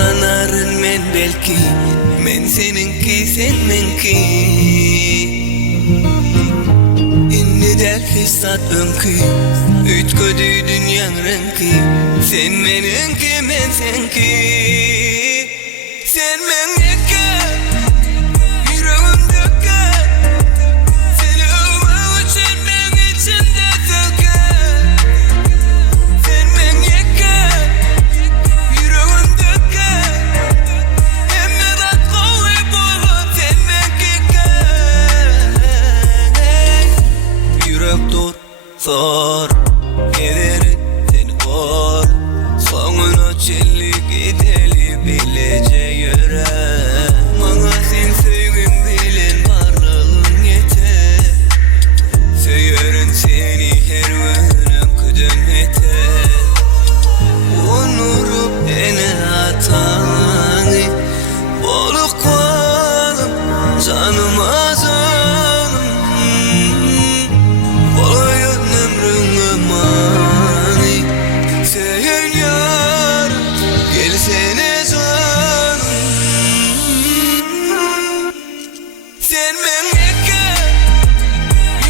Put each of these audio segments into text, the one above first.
Bağlanarım men belki, men seninki sen menki. İnni der hissat önkü, ütködü dünyan renki. Sen meninki men senki. Sen meniki, yüreğim döker. Seni övmek için ben içimde söker. Sen meniki, yüreğim döker. Emme bak koyu bulup sen meniki. Yürek dur, sor, gederim seni kor. Sonuna çellik gideli bilece yürek. Bana sen sevgin bilen varlığın yeter. Söylerim seni her günüm kudüm yeter. Unurup ene hatanı, bolup kalım canıma canım. Boyun ömrüne mani, sen yar gelsene canım. Sen meniki,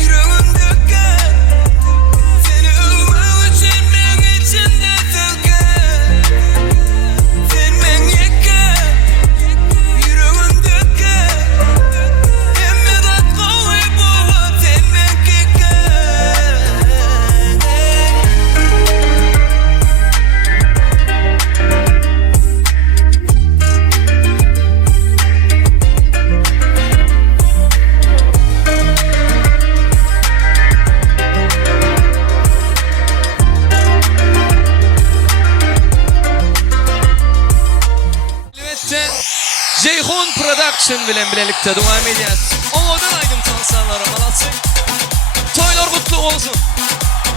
yüreğim döker. Seni övmek için ben içimde söker. Sen meniki, yüreğim döker. Emme bak koyu bulup sen meniki. Elbette Ceyhun Production bilen birlikte devam edeceğiz. Ovadan aydım tansanlara malatsı. Toylar kutlu olsun.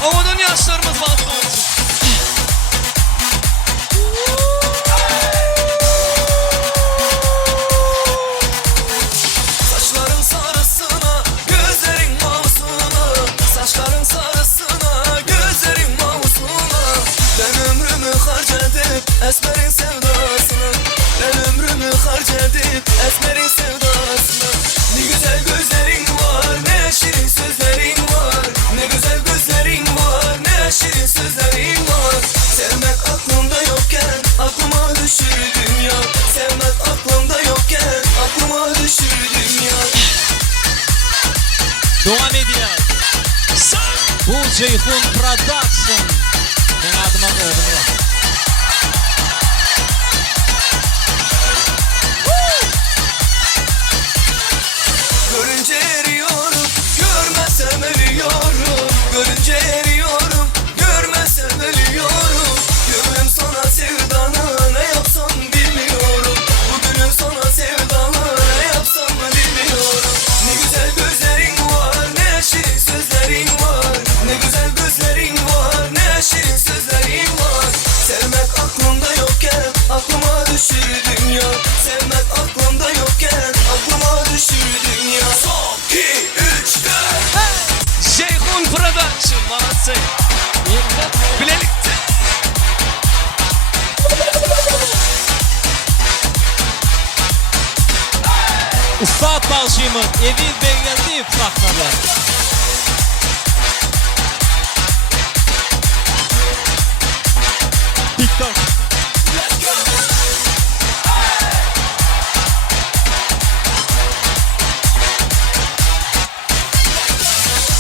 Ovadan yaşlarımız bahtlı olsun. Saçların sarısına, gözlerin mavusuna. Saçların sarısına, gözlerin mavusuna. Ben ömrümü harcadım esmerin sevdasına. Ben ömrümü harcadım esmerin sevdasına. Ne güzel gözlerin var, ne şirin sözlerin var. Ne güzel gözlerin var, ne şirin sözlerin var. Sevmek aklımda yokken aklıma düşürdün ya. Sevmek aklımda yokken aklıma düşürdün ya. Devam ediyor. Bu Ceyhun Production. Ben adıma oğlum yok. Görünce eriyorum, görmezsem ölüyorum. Görünce eriyorum, görmezsem ölüyorum. Gönlüm sana sevdanı ne yapsam bilmiyorum. Bugünüm sana sevdanı ne yapsam bilmiyorum. Ne güzel gözlerin var, ne şirin sözlerin var. Ne güzel gözlerin var, ne şirin sözlerin var. Sevmek aklımda yokken aklıma düşürdün ya. Sevmek aklımda yokken aklıma düşürdün ya. Son, 2, 3, 4. Ceyhun Production malatsı. Birlikte. Ustad Balşim'in evi belgeldi sahnada. TikTok.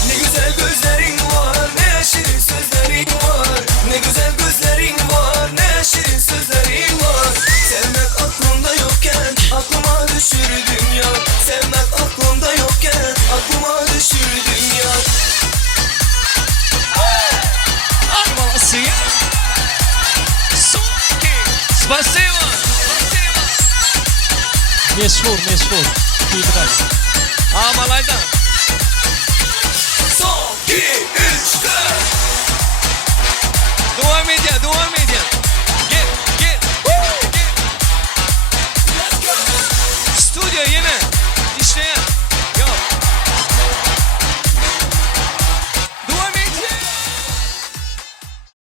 Ne güzel gözlerin var, ne şirin sözlerin var. Ne güzel gözlerin var, ne şirin sözlerin var. Sevmek aklımda yokken aklıma düşürdün ya. Sevmek aklımda yokken aklıma düşürdün ya. Ay malatsı ya. Sonki. Spasiba. Meşhur. Bildiler. Malaydan. Son, 2, 3, 4. Devam ediyor.